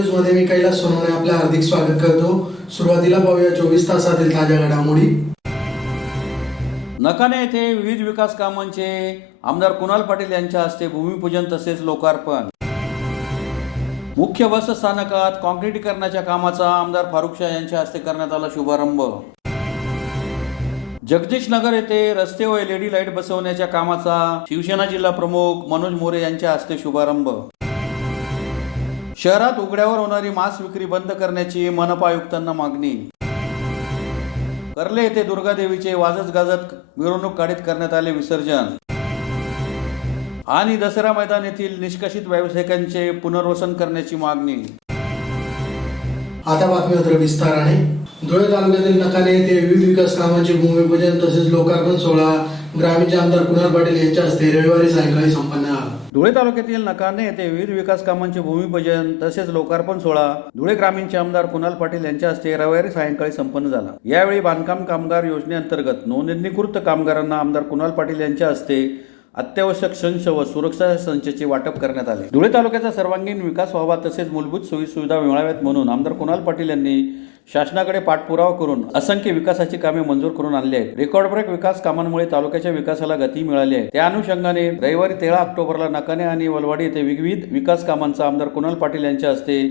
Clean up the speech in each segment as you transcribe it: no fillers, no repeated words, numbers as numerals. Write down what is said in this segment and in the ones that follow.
News मध्ये मी कैलास सोनवणे आपले हार्दिक स्वागत करतो। सुरुवातीला पाहूया 24 तासातील ताज्या घडामोडी। नकाने येथे विविध विकास कामांचे आमदार कुणाल पाटील यांच्या हस्ते भूमिपूजन तसेच लोकार्पण। मुख्य बस स्थानकात काँक्रिटीकरणाच्या कामाचा आमदार फारुख शाह यांच्या हस्ते करण्यात आला शुभारंभ। जगदीश नगर येथे रस्ते व LED लाईट बसवण्याच्या कामाचा शिवसेना जिल्हा प्रमुख मनोज मोरे यांच्या हस्ते शुभारंभ। शहरात उघड्यावर होणारी मांस विक्री बंद करण्याची मनपा आयुक्तांना मागणी। कर्ले येथे दुर्गादेवीचे वाजत गाजत मिरवणूक काढीत करण्यात आले विसर्जन। आणि दसरा मैदान येथील निष्कासित व्यावसायिकांचे पुनर्वसन करण्याची मागणी। आता बातमीपत्र विस्ताराने। धुळे तालुक्यातील नकाने येथे विविध विकास कामांचे भूमिपूजन तसेच लोकार्पण सोहळा ग्रामीणचे आमदार कुणाल पाटील यांच्या हस्ते रविवारी सायंकाळी संपन्न झाला। धुळे तालुक्यातील नकाने येथे विविध विकास कामांचे भूमिपूजन तसेच लोकार्पण सोहळा धुळे ग्रामीणचे आमदार कुणाल पाटील यांच्या हस्ते रविवारी सायंकाळी संपन्न झाला। यावेळी बांधकाम कामगार योजनेअंतर्गत नोंदणीकृत कामगारांना आमदार कुणाल पाटील यांच्या हस्ते अत्यावश्यक संच व सुरक्षा संचचे वाटप करण्यात आले। धुळे तालुक्याचा सर्वांगीण विकास व्हावा तसेच मूलभूत सोयी सुविधा मिळाव्यात म्हणून आमदार कुणाल पाटील यांनी शासनाकडे पाठपुरावा करून असंख्य विकासाची कामे मंजूर करून आणली आहेत। रेकॉर्ड ब्रेक विकास कामांमुळे तालुक्याच्या विकासाला गती मिळाली आहे। त्या अनुषंगाने रविवारी 13 ऑक्टोबरला नकाने आणि वलवाडी येथे विविध विकास कामांचा आमदार कुणाल पाटील यांच्या हस्ते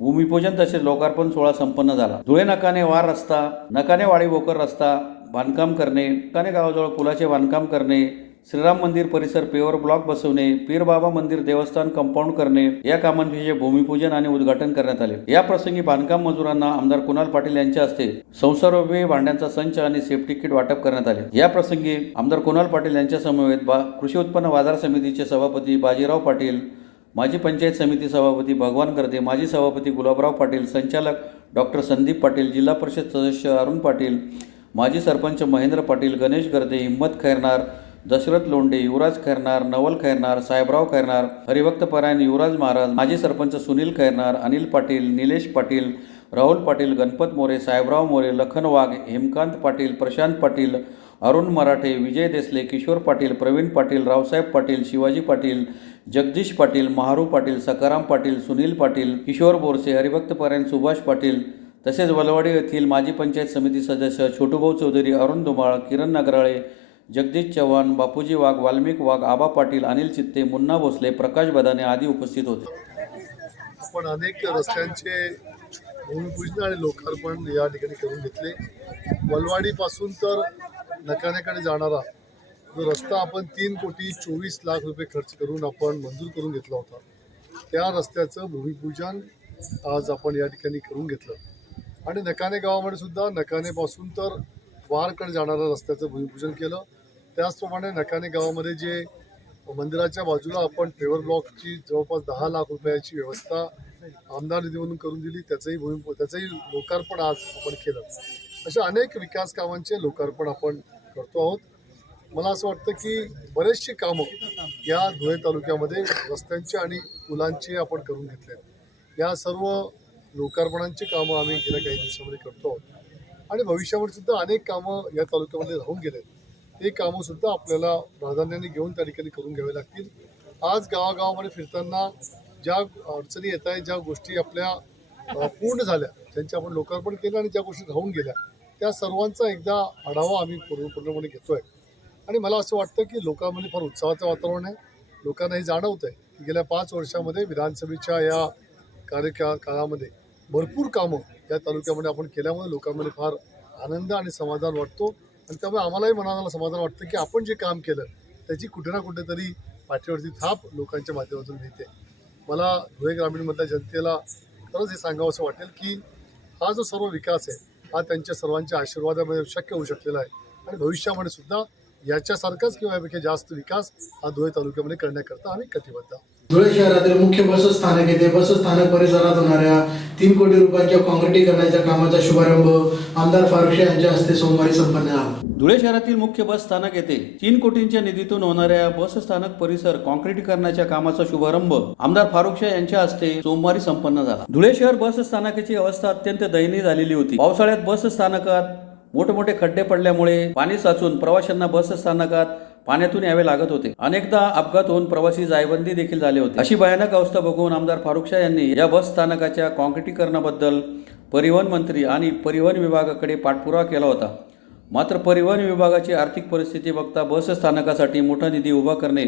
भूमिपूजन तसेच लोकार्पण सोहळा संपन्न झाला। धुळे नकाने वार रस्ता, नकाने वाडी भोकर रस्ता बांधकाम करणे, नकाने गावाजवळ पुलाचे बांधकाम करणे, श्रीराम मंदिर परिसर पेवर ब्लॉक बसवणे, पीर बाबा मंदिर देवस्थान कंपाऊंड करणे या कामांचे भूमिपूजन आणि उद्घाटन करण्यात आले। या प्रसंगी बांधकाम मजुरांना आमदार कुणाल पाटील यांच्या हस्ते संसर्गोपयोगी भांड्यांचा संच आणि सेफ्टी किट वाटप करण्यात आले। या प्रसंगी आमदार कुणाल पाटील यांच्या समवेत कृषी उत्पन्न बाजार समितीचे सभापती बाजीराव पाटील, माजी पंचायत समिती सभापती भगवान गर्दे, माजी सभापती गुलाबराव पाटील, संचालक डॉक्टर संदीप पाटील, जिल्हा परिषद सदस्य अरुण पाटील, माजी सरपंच महेंद्र पाटील, गणेश गर्दे, हिम्मत खैरनार, दशरथ लोंढे, युवराज खैरनार, नवल खैरनार, साहेबराव खैरनार, हरिभक्त परायण युवराज महाराज, माजी सरपंच सुनील खैरनार, अनिल पाटील, निलेश पाटील, राहुल पाटील, गणपत मोरे, साहेबराव मोरे, लखन वाघ, हेमकांत पाटील, प्रशांत पाटील, अरुण मराठे, विजय देसले, किशोर पाटील, प्रवीण पाटील, रावसाहेब पाटील, शिवाजी पाटील, जगदीश पाटील, महारू पाटील, सकाराम पाटील, सुनील पाटील, किशोर बोरसे, हरिभक्त परायण सुभाष पाटील तसेच वलवाडी येथील माजी पंचायत समिती सदस्य छोटूभाऊ चौधरी, अरुण धुमाळ, किरण नगराळे, जगदीश चव्हाण, बापूजी वाघ, वाल्मिक वाघ, आबा पाटील, अनिल चित्ते, मुन्ना भोसले, प्रकाश बदाने आदी उपस्थित होते। आपण अनेक रस्त्यांचे भूमिपूजन आणि लोकार्पण या ठिकाणी करून घेतले। वलवाडीपासून तर नकानेकडे जाणारा जो रस्ता आपण 3,24,00,000 रुपये खर्च करून आपण मंजूर करून घेतला होता, त्या रस्त्याचं भूमिपूजन आज आपण या ठिकाणी करून घेतलं। आणि नकाने गावामध्ये सुद्धा नकानेपासून तर वारकडे जाणाऱ्या रस्त्याचं भूमिपूजन केलं। त्याचप्रमाणे नकाने गावामध्ये जे मंदिराच्या बाजूला आपण पेवर ब्लॉकची जवळपास 10 लाख रुपयाची व्यवस्था आमदार निधीमधून करून दिली, त्याचंही लोकार्पण आज आपण केलं। अशा अनेक विकास कामांचे लोकार्पण आपण करतो आहोत। मला असं वाटतं की बरेचशी कामं या धुळे तालुक्यामध्ये रस्त्यांची आणि पुलांची आपण करून घेतलेत। या सर्व लोकार्पणांची कामं आम्ही गेल्या काही दिवसामध्ये करतो आहोत आणि भविष्यामध्ये सुद्धा अनेक कामं या तालुक्यामध्ये राहून गेलेत, ते कामं सुद्धा आपल्याला प्राधान्याने घेऊन त्या ठिकाणी करून घ्यावे लागतील। आज गावागावामध्ये फिरताना ज्या अडचणी येत आहेत, ज्या गोष्टी आपल्या पूर्ण झाल्या, ज्यांचे आपण लोकार्पण केलं आणि ज्या गोष्टी राहून गेल्या, त्या सर्वांचा एकदा आढावा आम्ही पूर्णपणे घेतोय। आणि मला असं वाटतं की लोकांमध्ये फार उत्साहाचं वातावरण आहे। लोकांना हे जाणवत आहे की गेल्या 5 वर्षामध्ये विधानसभेच्या या काळामध्ये भरपूर कामं या तालुक्यामध्ये आपण केल्यामुळे लोकांमध्ये फार आनंद आणि समाधान वाटतो आणि त्यामुळे आम्हालाही मनाला समाधान वाटतं की आपण जे काम केलं त्याची कुठे ना कुठेतरी पाठीवरती थाप लोकांच्या माध्यमातून मिळते। मला धुळे ग्रामीणमधल्या जनतेला खरंच हे सांगावं असं वाटेल की हा जो सर्व विकास आहे हा त्यांच्या सर्वांच्या आशीर्वादामध्ये शक्य होऊ शकलेला आहे आणि भविष्यामध्ये सुद्धा याच्यासारखाच किंवा यापेक्षा जास्त विकास हा धुळे तालुक्यामध्ये करण्याकरता आम्ही कटिबद्ध आहोत। धुळे शहरातील मुख्य बस स्थानक येथे बस स्थानक परिसरात होणाऱ्या 3 कोटी रुपयांच्या काँक्रिटीकरणाच्या कामाचा शुभारंभ आमदार फारुख शाह यांच्या हस्ते सोमवारी संपन्न झाला। धुळे शहरातील मुख्य बस स्थानक येथे 3 कोटींच्या निधीतून होणाऱ्या बस स्थानक परिसर काँक्रिटीकरणाच्या कामाचा शुभारंभ आमदार फारुख शाह यांच्या हस्ते सोमवारी संपन्न झाला। धुळे शहर बस स्थानकाची अवस्था अत्यंत दयनीय झालेली होती। पावसाळ्यात बस स्थानकात मोठमोठे खड्डे पडल्यामुळे पाणी साचून प्रवाशांना बस स्थानकात पाण्यातून यावे लागत होते. अनेकदा अपघात होऊन प्रवासी जायबंदी देखील झाले होते. अशी भयानक अवस्था बघून आमदार फारुख शाह यांनी या बस स्थानकाच्या काँक्रिटीकरणाबद्दल परिवहन मंत्री आणि परिवहन विभागाकडे पाठपुरावा केला होता. मात्र परिवहन विभागाची आर्थिक परिस्थिती बघता बस स्थानकासाठी मोठा निधी उभा करणे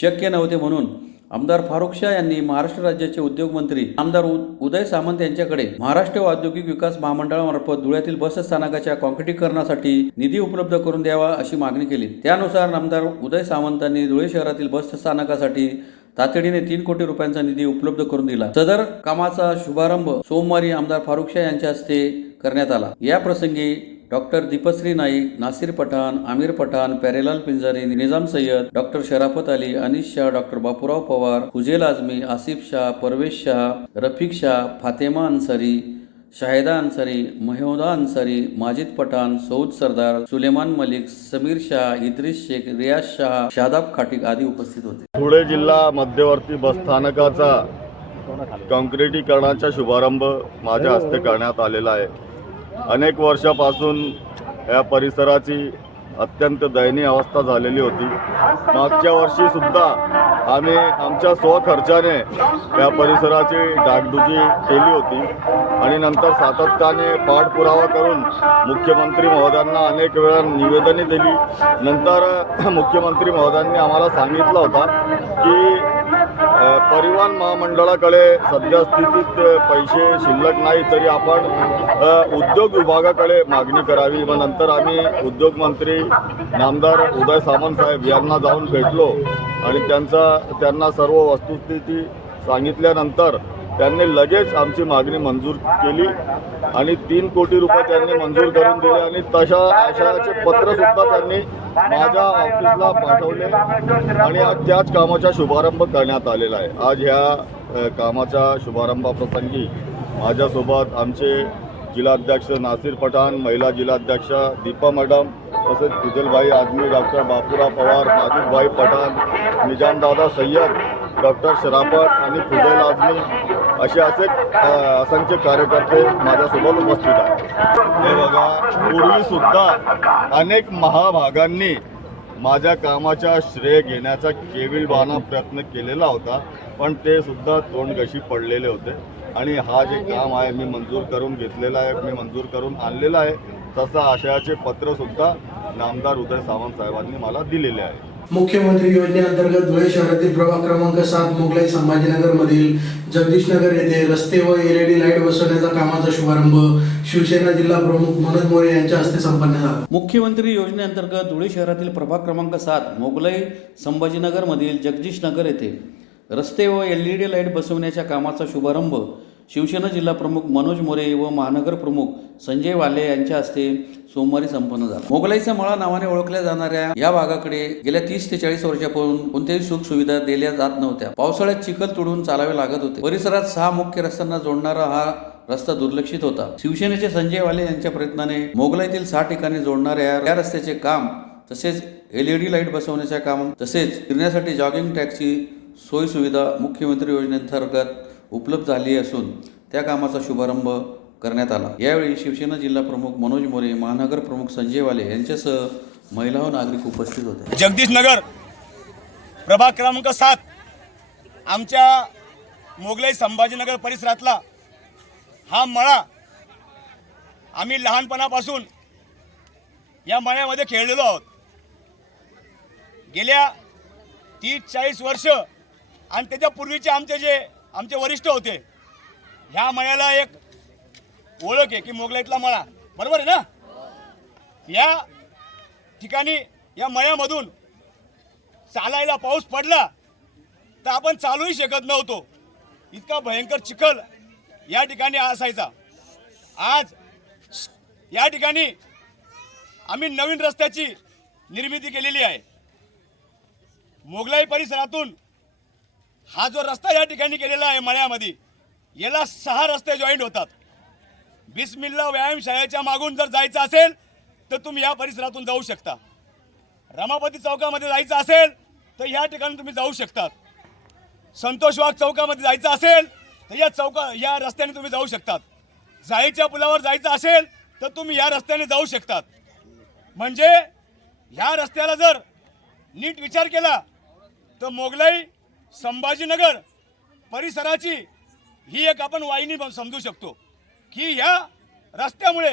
शक्य नव्हते. म्हणून आमदार फारुख शाह यांनी महाराष्ट्र राज्याचे उद्योग मंत्री आमदार उदय सामंत यांच्याकडे महाराष्ट्र औद्योगिक विकास महामंडळामार्फत धुळ्यातील बस स्थानकाच्या काँक्रिटीकरणासाठी निधी उपलब्ध करून द्यावा अशी मागणी केली. त्यानुसार आमदार उदय सामंतांनी धुळे शहरातील बस स्थानकासाठी तातडीने 3 कोटी रुपयांचा निधी उपलब्ध करून दिला. सदर कामाचा शुभारंभ सोमवारी आमदार फारुख शाह यांच्या हस्ते करण्यात आला. या प्रसंगी डॉक्टर दीपश्री नाईक, नासिर पठाण, आमिर पठाण, प्यारेलाल पिंजारी, निजाम सय्यद, डॉक्टर शराफत अली, अनिस शाह, डॉक्टर बापूराव पवार, फुजेल आझमी, आसिफ शाह, परवेश शाह, रफिक शाह, फातेमा अन्सारी, शाहिदा अन्सारी, महेदा अन्सारी, माजिद पठाण, सौद सरदार, सुलेमान मलिक, समीर शाह, इद्रिस शेख, रियाज शाह, शादाब खाटिक आदी उपस्थित होते. धुळे जिल्हा मध्यवर्ती बसस्थानकाचा काँक्रिटीकरणाचा शुभारंभ माझ्या हस्ते करण्यात आलेला आहे. अनेक वर्षापासून या परिसराची अत्यंत दयनीय अवस्था झालेली होती. मागच्या वर्षी सुद्धा आम्ही आमच्या स्वखर्चाने या परिसराची डागडुजी केली होती आणि नंतर सातत्याने पाठपुरावा करून मुख्यमंत्री महोदयांना अनेक वेळा निवेदने दिली. नंतर मुख्यमंत्री महोदयांनी आम्हाला सांगितलं होता की परिवहन महामंडळाकडे सध्या स्थितीत पैसे शिल्लक नाही, तरी आपण उद्योग विभागाकडे मागणी करावी. व नंतर आम्ही उद्योग मंत्री नामदार उदय सामंत साहेब यांना जाऊन भेटलो आणि त्यांना सर्व वस्तुस्थिती सांगितल्यानंतर त्यांनी लगेच आमची मागणी मंजूर केली आणि 3 कोटी रुपये त्यांनी मंजूर करून दिले आणि तशा आशयाचे पत्रसुद्धा त्यांनी माझ्या ऑफिसला पाठवले आणि आज त्याच कामाचा शुभारंभ करण्यात आलेला आहे. आज ह्या कामाच्या शुभारंभाप्रसंगी माझ्यासोबत आमचे जिल्हाध्यक्ष नासिर पठाण, महिला जिल्हाध्यक्षा दीपा मॅडम, तसेच फुजेलभाई आझमी, डॉक्टर बापूराव पवार, माजिदभाई पठाण, निजामदादा सय्यद, डॉक्टर शराफत आणि फुजेल आझमी असे असंख्य कार्यकर्ते माझ्यासोबत उपस्थित आहेत. हे बघा, पूर्वीसुद्धा अनेक महाभागांनी माझ्या कामाचा श्रेय घेण्याचा केविलवाणा प्रयत्न केलेला होता, पण ते सुद्धा तोंडघशी पडलेले होते. आणि हा जे काम आहे मी मंजूर करून घेतलेलं आहे, मी मंजूर करून आणलेलं आहे. तसं आशयाचे पत्रसुद्धा नामदार उदय सामंत साहेबांनी मला दिलेले आहे. मुख्यमंत्री योजनेअंतर्गत धुळे शहरातील प्रभाग क्रमांक 7 मोगलाई संभाजीनगर मधील जगदीश नगर येथे रस्ते व LED लाईट बसवण्याचा कामाचा शुभारंभ शिवसेना जिल्हा प्रमुख मनोज मोरे यांच्या हस्ते संपन्न झाला. मुख्यमंत्री योजनेअंतर्गत धुळे शहरातील प्रभाग क्रमांक 7 मोगलाई संभाजीनगर मधील जगदीश नगर येथे रस्ते व LED लाईट बसवण्याच्या कामाचा शुभारंभ शिवसेना जिल्हा प्रमुख मनोज मोरे व महानगर प्रमुख संजय वाले यांच्या हस्ते सोमवारी संपन्न झाला. मोगलाईचा मळा नावाने ओळखल्या जाणाऱ्या या भागाकडे गेल्या 30 ते 40 वर्षापासून कोणत्याही सुख सुविधा दिल्या जात नव्हत्या. पावसाळ्यात चिखल तुडून चालावे लागत होते. परिसरात 6 मुख्य रस्त्यांना जोडणारा हा रस्ता दुर्लक्षित होता. शिवसेनेचे संजय वाले यांच्या प्रयत्नाने मोगलाईतील 6 ठिकाणी जोडणाऱ्या या रस्त्याचे काम तसेच LED लाईट बसवण्याचे काम तसेच फिरण्यासाठी जॉगिंग ट्रॅकची सोयी सुविधा मुख्यमंत्री योजनेअंतर्गत उपलब्ध झाली असून त्या कामाचा शुभारंभ करण्यात आला. यावेळी शिवसेना जिल्हा प्रमुख मनोज मोरे, महानगर प्रमुख संजय वाले यांच्यासह महिला व नागरिक उपस्थित होते. जगदीश नगर प्रभाग क्रमांक 7 आमच्या मोगलाई संभाजीनगर परिसरातला हा मळा आम्ही लहानपणापासून या मळ्यामध्ये खेळलेलो आहोत. गेल्या 30-40 वर्ष आणि त्याच्या पूर्वीचे आमचे वरिष्ठ होते. ह्या मळ्याला एक ओळख आहे की मोगलाईतला मळा, बरोबर आहे ना. या ठिकाणी या मळ्यामधून चालायला पाऊस पडला तर आपण चालूही शकत नव्हतो, इतका भयंकर चिखल या ठिकाणी असायचा. आज या ठिकाणी आम्ही नवीन रस्त्याची निर्मिती केलेली आहे. मोगलाई परिसरातून हा जो रस्ता या ठिकाणी केलेला आहे मळ्यामध्ये, याला 6 रस्ते जॉईंट होतात. बिस्मिल्ला व्यायामशाळेच्या मागून जर जायचं असेल तर तुम्ही या परिसरातून जाऊ शकता. रमापती चौकामध्ये जायचं असेल तर या ठिकाणी तुम्ही जाऊ शकतात. संतोष वाघ चौकामध्ये जायचं असेल तर या रस्त्याने तुम्ही जाऊ शकतात. जाळीच्या पुलावर जायचं असेल तर तुम्ही या रस्त्याने जाऊ शकतात. म्हणजे ह्या रस्त्याला जर नीट विचार केला तर मोगलाई संभाजीनगर परिसराची ही एक आपण वाहिनी समजू शकतो की ह्या रस्त्यामुळे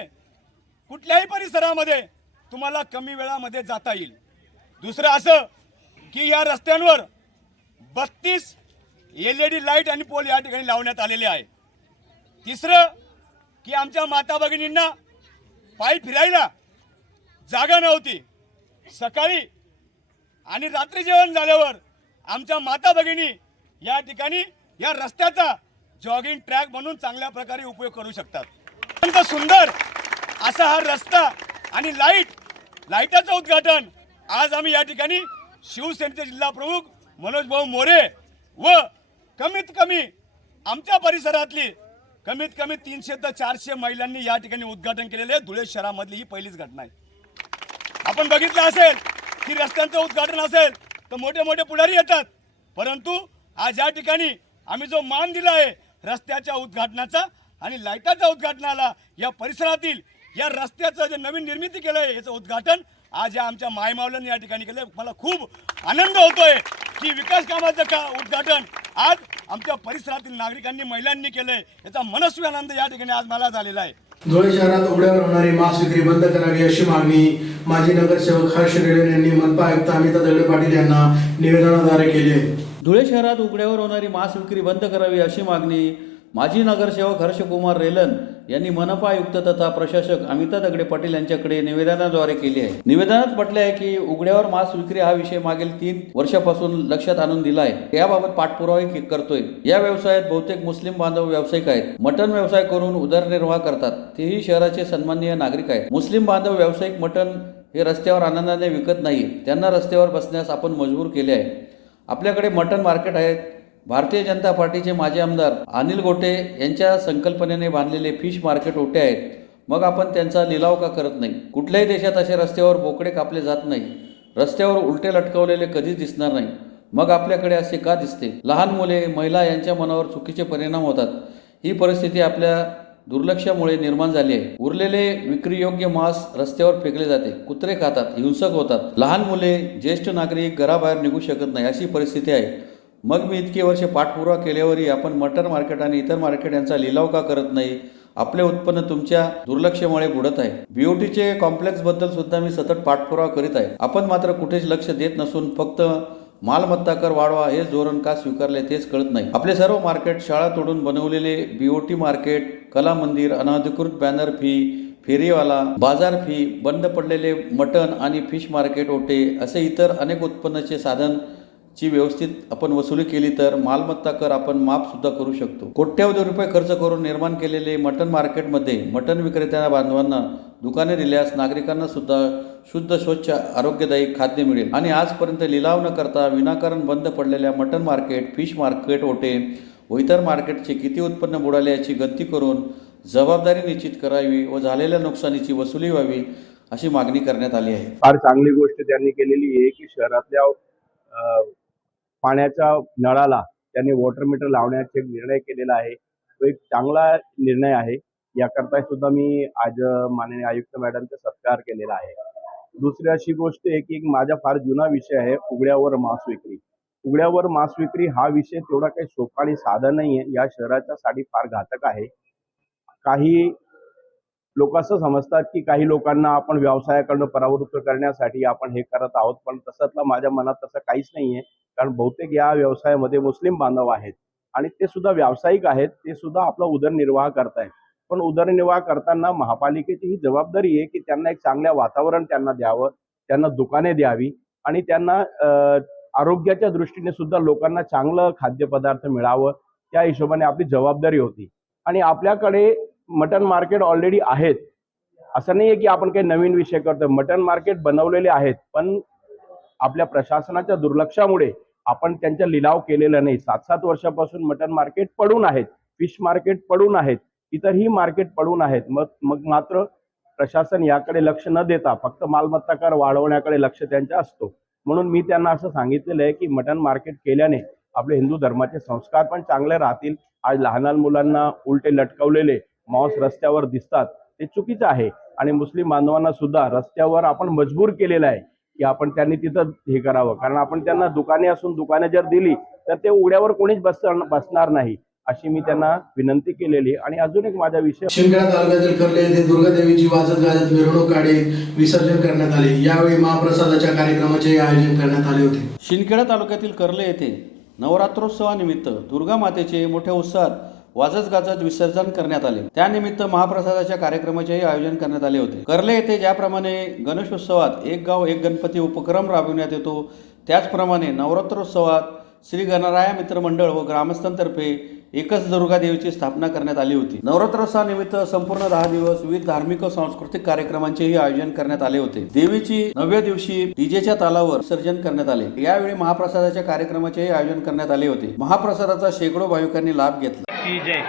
कुठल्याही परिसरामध्ये तुम्हाला कमी वेळामध्ये जाता येईल. दुसरं असं की या रस्त्यांवर 32 LED लाईट आणि पोल या ठिकाणी लावण्यात आलेले आहे. तिसरं की आमच्या माता भगिनींना पायी फिरायला जागा नव्हती. सकाळी आणि रात्री जेवण झाल्यावर आमच्या माता भगिनी या ठिकाणी या रस्त्याचा जॉगिंग ट्रॅक म्हणून चांगल्या प्रकारे उपयोग करू शकतात. अत्यंत सुंदर असा हा रस्ता आणि लाईटाचं उद्घाटन आज आम्ही या ठिकाणी शिवसेनेचे जिल्हा प्रमुख मनोज भाऊ मोरे व कमीत कमी आमच्या परिसरातली कमीत कमी 300 ते 400 महिलांनी या ठिकाणी उद्घाटन केलेले. धुळे शहरामधली ही पहिलीच घटना आहे. आपण बघितलं असेल की रस्त्यांचं उद्घाटन असेल तर मोठे मोठे पुढारी येतात, परंतु आज या ठिकाणी आम्ही जो मान दिला आहे रस्त्याच्या उद्घाटनाचा आणि लाईटाच्या उद्घाटनाला, या परिसरातील या रस्त्याचं जे नवीन निर्मिती केलं आहे याचं उद्घाटन आज या आमच्या मायमावल्यांनी या ठिकाणी केलं. मला खूप आनंद होतोय की विकास कामाचं उद्घाटन आज आमच्या परिसरातील नागरिकांनी महिलांनी केलंय. याचा मनस्वी आनंद या ठिकाणी आज मला झालेला आहे. धुळे शहरात उघड्यावर होणारी मांस विक्री बंद करावी अशी मागणी माजी नगरसेवक हर्ष रेडे यांनी मनपा आयुक्त अमिता दगडे पाटील यांना निवेदनाद्वारे केली आहे. धुळे शहरात उघड्यावर होणारी मांस विक्री बंद करावी अशी मागणी माजी नगरसेवक हर्षकुमार रेलन यांनी मनपा आयुक्त तथा प्रशासक अमिता दगडे पाटील यांच्याकडे निवेदनाद्वारे केली आहे. निवेदनात म्हटले आहे की उघड्यावर मांस विक्री हा विषय मागील 3 वर्षापासून लक्षात आणून दिला आहे. याबाबत पाठपुरावाही करतोय. या व्यवसायात बहुतेक मुस्लिम बांधव व्यावसायिक आहेत. मटण व्यवसाय करून उदरनिर्वाह करतात. तेही शहराचे सन्माननीय नागरिक आहेत. मुस्लिम बांधव व्यावसायिक मटण हे रस्त्यावर आनंदाने विकत नाही. त्यांना रस्त्यावर बसण्यास आपण मजबूर केले आहे. आपल्याकडे मटण मार्केट आहेत. भारतीय जनता पार्टीचे माजी आमदार अनिल गोटे यांच्या संकल्पनेने बांधलेले फिश मार्केट ओटे आहेत. मग आपण त्यांचा लिलाव का करत नाही? कुठल्याही देशात असे रस्त्यावर बोकडे कापले जात नाही. रस्त्यावर उलटे लटकवलेले कधीच दिसणार नाही. मग आपल्याकडे असे का दिसते? लहान मुले, महिला यांच्या मनावर चुकीचे परिणाम होतात. ही परिस्थिती आपल्या दुर्लक्षामुळे निर्माण झाली आहे. उरलेले विक्रीयोग्य मांस रस्त्यावर फेकले जाते. कुत्रे खातात, हिंसक होतात. लहान मुले, ज्येष्ठ नागरिक घराबाहेर निघू शकत नाही, अशी परिस्थिती आहे. मग मी इतके वर्ष पाठपुरावा केल्यावरही आपण मटण मार्केट आणि इतर मार्केट यांचा लिलाव का करत नाही? आपले उत्पन्न तुमच्या दुर्लक्षामुळे बुडत आहे. बीओटीचे कॉम्प्लेक्सबद्दल सुद्धा मी सतत पाठपुरावा करीत आहे. आपण मात्र कुठेच लक्ष देत नसून फक्त मालमत्ता कर वाढवा हेच धोरण का स्वीकारले तेच कळत नाही. आपले सर्व मार्केट शाळा तोडून बनवलेले बीओटी मार्केट, कला मंदिर, अनधिकृत बॅनर फी, फेरीवाला, बाजार फी, बंद पडलेले मटण आणि फिश मार्केट ओटे असे इतर अनेक उत्पन्नाचे साधन ची व्यवस्थित आपण वसुली केली तर मालमत्ता कर आपण माफ सुद्धा करू शकतो. कोट्यवधी रुपये खर्च करून निर्माण केलेले मटण मार्केटमध्ये मटण विक्रेत्या बांधवांना दुकाने दिल्यास नागरिकांना सुद्धा शुद्ध, स्वच्छ, आरोग्यदायी खाद्य मिळेल. आणि आजपर्यंत लिलाव न करता विनाकारण बंद पडलेल्या मटण मार्केट, फिश मार्केट ओटे व इतर मार्केटचे किती उत्पन्न बुडाले याची गणती करून जबाबदारी निश्चित करावी व झालेल्या नुकसानीची वसुली व्हावी अशी मागणी करण्यात आली आहे. फार चांगली गोष्ट त्यांनी केलेली आहे की शहरातल्या पाण्याच्या नळाला त्यांनी वॉटर मीटर लावण्याचा एक निर्णय केलेला आहे. तो एक चांगला निर्णय आहे. याकरता सुद्धा मी आज माननीय आयुक्त मॅडमचा सत्कार केलेला आहे. दुसरी अशी गोष्ट आहे की माझा फार जुना विषय आहे उघड्यावर मांस विक्री. उघड्यावर मांस विक्री हा विषय तेवढा काही सोपा आणि साधा नाही आहे. या शहराच्यासाठी फार घातक आहे. काही लोक असं समजतात की काही लोकांना आपण व्यवसायाकडनं परावृत्त करण्यासाठी आपण हे करत आहोत, पण तसंतला माझ्या मनात तसं काहीच नाही आहे. कारण बहुतेक या व्यवसायामध्ये मुस्लिम बांधव आहेत आणि ते सुद्धा व्यावसायिक आहेत. ते सुद्धा आपला उदरनिर्वाह करतायत. पण उदरनिर्वाह करताना महापालिकेची ही जबाबदारी आहे की त्यांना एक चांगलं वातावरण त्यांना द्यावं, त्यांना दुकाने द्यावी आणि त्यांना आरोग्याच्या दृष्टीने सुद्धा लोकांना चांगलं खाद्यपदार्थ मिळावं, त्या हिशोबाने आपली जबाबदारी होती. आणि आपल्याकडे मटन मार्केट ऑलरेडी आहेत. असं नाही आहे की आपण काही नवीन विषय करतोय. मटन मार्केट बनवलेले आहेत, पण आपल्या प्रशासनाच्या दुर्लक्षामुळे आपण त्यांचा लिलाव केलेला नाही. 7-7 वर्षापासून मटन मार्केट पडून आहेत, फिश मार्केट पडून आहेत, इतरही मार्केट पडून आहेत. मग मात्र प्रशासन याकडे लक्ष न देता फक्त मालमत्ता कर वाढवण्याकडे लक्ष त्यांचा असतो. म्हणून मी त्यांना असं सांगितलेलं आहे की मटन मार्केट केल्याने आपले हिंदू धर्माचे संस्कार पण चांगले राहतील. आज लहान लहान मुलांना उलटे लटकवलेले मांस रस्त्यावर दिसतात, ते चुकीचं आहे. आणि मुस्लिम बांधवांना सुद्धा रस्त्यावर आपण मजबूर केलेलं आहे की आपण त्यांनी तिथं हे करावं, कारण आपण त्यांना दुकाने असून दुकाने जर दिली तर ते उघड्यावर कोणीच बसणार नाही, अशी मी त्यांना विनंती केलेली. आणि अजून एक माझा विषय, शिंदखेडा तालुक्यातील कर्ले येथे दुर्गादेवीची वाजत गाजत मिरवणूक काढीत विसर्जन करण्यात आले. यावेळी महाप्रसादाच्या कार्यक्रमाचे आयोजन करण्यात आले होते. शिंदखेडा तालुक्यातील कर्ले येथे नवरात्रोत्सवानिमित्त दुर्गा मातेचे मोठ्या उत्साहात वाजत गाजत विसर्जन करण्यात आले. त्यानिमित्त महाप्रसादाच्या कार्यक्रमाचेही आयोजन करण्यात आले होते. कर्ले येथे ज्याप्रमाणे गणेशोत्सवात एक गाव एक गणपती उपक्रम राबविण्यात येतो, त्याचप्रमाणे नवरात्रोत्सवात श्री गणराया मित्र मंडळ व ग्रामस्थांतर्फे एकच दुर्गा देवीची स्थापना करण्यात आली होती. नवरात्रोत्सवानिमित्त संपूर्ण 10 दिवस विविध धार्मिक व सांस्कृतिक कार्यक्रमांचेही आयोजन करण्यात आले होते. देवीची 9व्या दिवशी डीजेच्या तालावर विसर्जन करण्यात आले. यावेळी महाप्रसादाच्या कार्यक्रमाचेही आयोजन करण्यात आले होते. महाप्रसादाचा शेकडो भाविकांनी लाभ घेतला. की जय.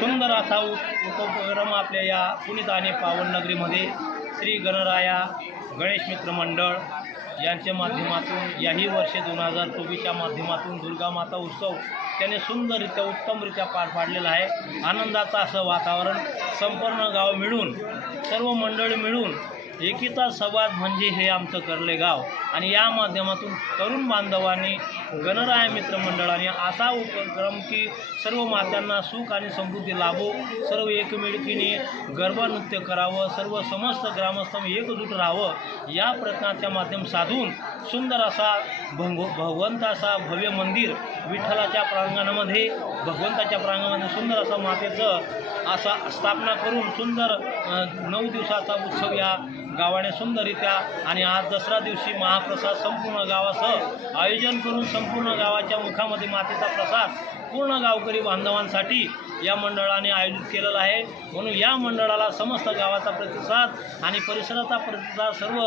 सुंदर असा उपक्रम आपल्या या पुनीत आणि पावन नगरीमध्ये श्री गणराया गणेश मित्र मंडळ यांच्या माध्यमातून याही वर्षे 2024च्या माध्यमातून दुर्गा माता उत्सव त्याने सुंदररित्या उत्तमरित्या पार पाडलेला आहे. आनंदाचं असं वातावरण, संपूर्ण गाव मिळून, सर्व मंडळी मिळून एकीचा संवाद म्हणजे हे आमचं कर्ले गाव. आणि या माध्यमातून तरुण बांधवांनी गणराया मित्र मंडळाने असा उपक्रम की सर्व मात्यांना सुख आणि समृद्धी लाभो, सर्व एकमेकीने गरबा नृत्य करावं, सर्व समस्त ग्रामस्थ एकजूट राहावं, या प्रयत्नाच्या माध्यम साधून सुंदर असा भगवंताचा भव्य मंदिर विठ्ठलाच्या प्रांगणामध्ये, भगवंताच्या प्रांगणामध्ये सुंदर असा मातेचं असा स्थापना करून सुंदर 9 दिवसाचा उत्सव या गावाने सुंदररित्या, आणि आज दसरा दिवशी महाप्रसाद संपूर्ण गावासह आयोजन करून संपूर्ण गावाच्या मुखामध्ये मातेचा प्रसाद पूर्ण गावकरी बांधवांसाठी या मंडळाने आयोजित केलेला आहे. म्हणून या मंडळाला समस्त गावाचा प्रतिसाद आणि परिसराचा प्रतिसाद, सर्व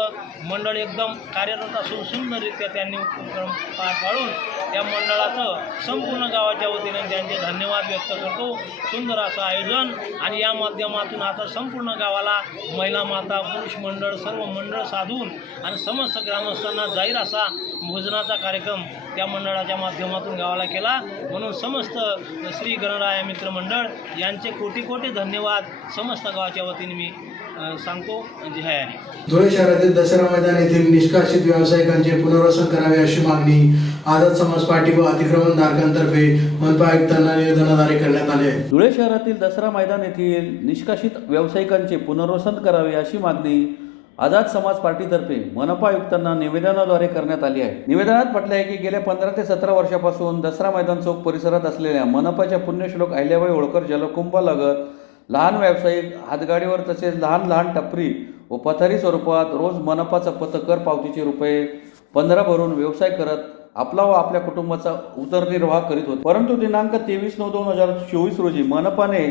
मंडळ एकदम कार्यरत असून सुंदररित्या त्यांनी उपक्रम पार पाडून त्या मंडळाचं संपूर्ण गावाच्या वतीने त्यांचे धन्यवाद व्यक्त करतो. सुंदर असं आयोजन, आणि या माध्यमातून आता संपूर्ण गावाला महिला, माता, पुरुष मंडळ सर्व मंडळ साधून आणि समस्त ग्रामस्थांना जाहीर असा भोजनाचा कार्यक्रम त्या मंडळाच्या माध्यमातून गावाला केला. म्हणून समस्त श्री गणराया मित्र मंडळ यांचे कोटी कोटी धन्यवाद समस्त गावाच्या वतीने मी सांगतो. जय आहे. धुळे शहरातील दसरा मैदान येथील निष्कासित व्यावसायिकांचे पुनर्वसन करावे अशी मागणी आझाद समाज पार्टी व अतिक्रमणधारकांतर्फे मनपा आयुक्तांना निवेदनाद्वारे करण्यात आले आहे. धुळे शहरातील दसरा मैदान येथील निष्कासित व्यावसायिकांचे पुनर्वसन करावे अशी मागणी आझाद समाज पार्टीतर्फे मनपा आयुक्तांना निवेदनाद्वारे करण्यात आली आहे. निवेदनात म्हटले आहे की गेल्या 15 ते 17 वर्षापासून दसरा मैदान चौक परिसरात असलेल्या मनपाच्या पुण्यश्लोक अहिल्याबाई होळकर जलकुंभालगत लहान व्यावसायिक हातगाडीवर तसेच लहान लहान टपरी व पथारी स्वरूपात रोज मनपाचा पथकर पावतीचे ₹15 भरून व्यवसाय करत आपला व आपल्या कुटुंबाचा उदरनिर्वाह करीत होते. परंतु दिनांक 23/9/2024 रोजी मनपाने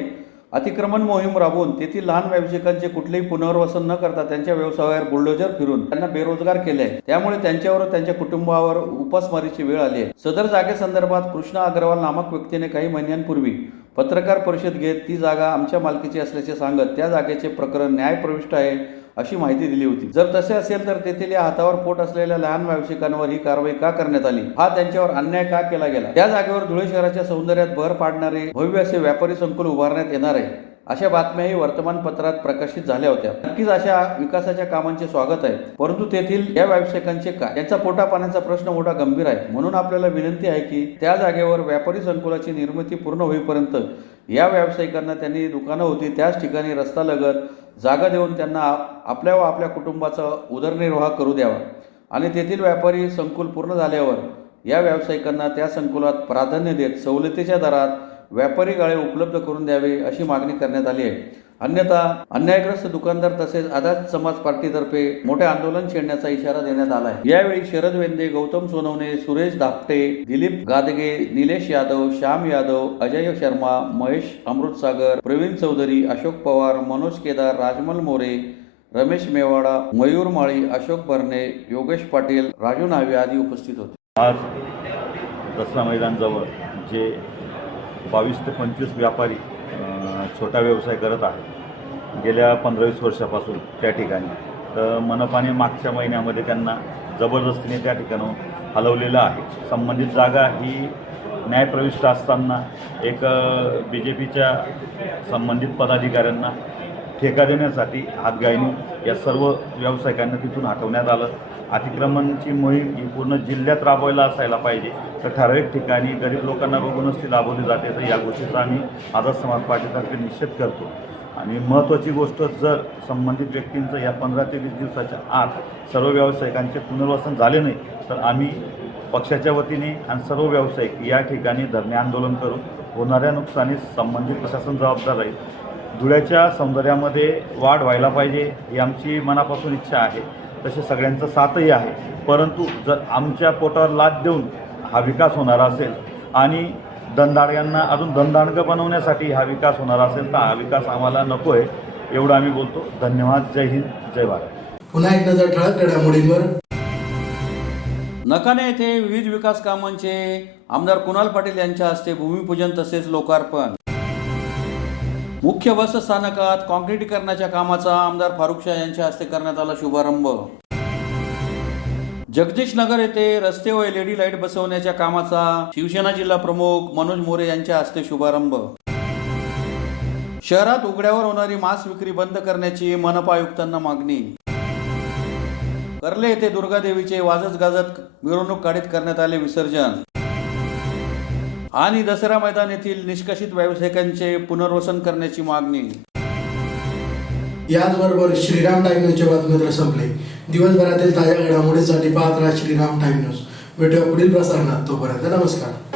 अतिक्रमण मोहीम राबवून तेथील लहान व्यावसायिकांचे कुठलेही पुनर्वसन न करता त्यांच्या व्यवसायावर बुलडोजर फिरून त्यांना बेरोजगार केले आहे. त्यामुळे त्यांच्यावर व त्यांच्या कुटुंबावर उपासमारीची वेळ आली आहे. सदर जागेसंदर्भात कृष्णा अग्रवाल नामक व्यक्तीने काही महिन्यांपूर्वी पत्रकार परिषद घेत ती जागा आमच्या मालकीची असल्याचे सांगत त्या जागेचे प्रकरण न्यायप्रविष्ट आहे अशी माहिती दिली होती. जर तसे असेल तर तेथील या हातावर पोट असलेल्या लहान व्यावसायिकांवर ही कारवाई का करण्यात आली, हा त्यांच्यावर अन्याय का केला गेला, त्या जागेवर धुळे शहराच्या सौंदर्यात भर पाडणारे भव्य असे व्यापारी संकुल उभारण्यात येणार आहे अशा बातम्याही वर्तमानपत्रात प्रकाशित झाल्या होत्या. नक्कीच अशा विकासाच्या कामांचे स्वागत आहे, परंतु तेथील या व्यावसायिकांचे काय, त्यांचा पोटा पाण्याचा प्रश्न मोठा गंभीर आहे. म्हणून आपल्याला विनंती आहे की त्या जागेवर व्यापारी संकुलाची निर्मिती पूर्ण होईपर्यंत या व्यावसायिकांना त्यांनी दुकानं होती त्याच ठिकाणी रस्ता लगत जागा देऊन त्यांना आपल्या व आपल्या कुटुंबाचा उदरनिर्वाह करू द्यावा आणि तेथील व्यापारी संकुल पूर्ण झाल्यावर या व्यावसायिकांना त्या संकुलात प्राधान्य देत सवलतीच्या दरात व्यापारी गाळे उपलब्ध करून द्यावे अशी मागणी करण्यात आली आहे. अन्यथा अन्यायग्रस्त दुकानदार तसेच आझाद समाज पार्टीतर्फे मोठे आंदोलन छेडण्याचा इशारा देण्यात आला आहे. यावेळी शरद वेंदे, गौतम सोनवणे, सुरेश धापटे, दिलीप गादगे, निलेश यादव, श्याम यादव, अजय शर्मा, महेश अमृतसागर, प्रवीण चौधरी, अशोक पवार, मनोज केदार, राजमल मोरे, रमेश मेवाडा, मयूर माळी, अशोक भरणे, योगेश पाटील, राजू नावे आदी उपस्थित होते. आज दसरा मैदानजवळ जे 22 ते 25 व्यापारी छोटा व्यवसाय करत आहेत गेल्या 15-20 वर्षापासून त्या ठिकाणी, तर मनपाने मागच्या महिन्यामध्ये त्यांना जबरदस्तीने त्या ठिकाणून हलवलेलं आहे. संबंधित जागा ही न्यायप्रविष्ट असताना एक BJPच्या संबंधित पदाधिकाऱ्यांना ठेका देण्यासाठी हातगायणी या सर्व व्यावसायिकांना तिथून हटवण्यात आलं. अतिक्रमणची मोहीम ही पूर्ण जिल्ह्यात राबवायला असायला पाहिजे, तर ठराविक ठिकाणी गरीब लोकांना बघूनच ती राबवली जाते. तर या गोष्टीचा आम्ही आझाद समाज पार्टीतर्फे निषेध करतो. आणि महत्त्वाची गोष्ट, जर संबंधित व्यक्तींचं या 15 ते 20 दिवसाच्या आत सर्व व्यावसायिकांचे पुनर्वसन झाले नाही, तर आम्ही पक्षाच्या वतीने आणि सर्व व्यावसायिक या ठिकाणी धरणे आंदोलन करून होणाऱ्या नुकसानीस संबंधित प्रशासन जबाबदार राहील. धुळ्याच्या सौंदर्यामध्ये वाढ व्हायला पाहिजे ही आमची मनापासून इच्छा आहे, तसे सगळ्यांचं साथही आहे. परंतु जर आमच्या पोटावर लाद देऊन हा विकास होणार असेल आणि दंदाळ्यांना अजून दंदाणकं बनवण्यासाठी हा विकास होणार असेल, तर हा विकास आम्हाला नको आहे, एवढं आम्ही बोलतो. धन्यवाद. जय हिंद, जय भारत. पुन्हा एक नजर ठळक घडामोडींवर. नकाने येथे विविध विकास कामांचे आमदार कुणाल पाटील यांच्या हस्ते भूमिपूजन तसेच लोकार्पण. मुख्य बस स्थानकात काँक्रिटीकरणाच्या कामाचा आमदार फारुख शाह यांच्या हस्ते करण्यात आला शुभारंभ. जगदीश नगर येथे रस्ते व LED लाईट बसवण्याच्या कामाचा शिवसेना जिल्हा प्रमुख मनोज मोरे यांच्या हस्ते शुभारंभ. शहरात उघड्यावर होणारी मांस विक्री बंद करण्याची मनपा आयुक्तांना मागणी. कर्ले येथे दुर्गादेवीचे वाजत गाजत मिरवणूक काढीत करण्यात आले विसर्जन. आणि दसरा मैदान येथील निष्कासित व्यावसायिकांचे पुनर्वसन करण्याची मागणी. याचबरोबर श्रीराम टाइम न्यूजचे बातमीपत्र संपले. दिवसभरातील ताज्या घडामोडींसाठी पाहत राहा श्रीराम टाइम न्यूज. भेटूया पुढील प्रसारणात. तोपर्यंत नमस्कार.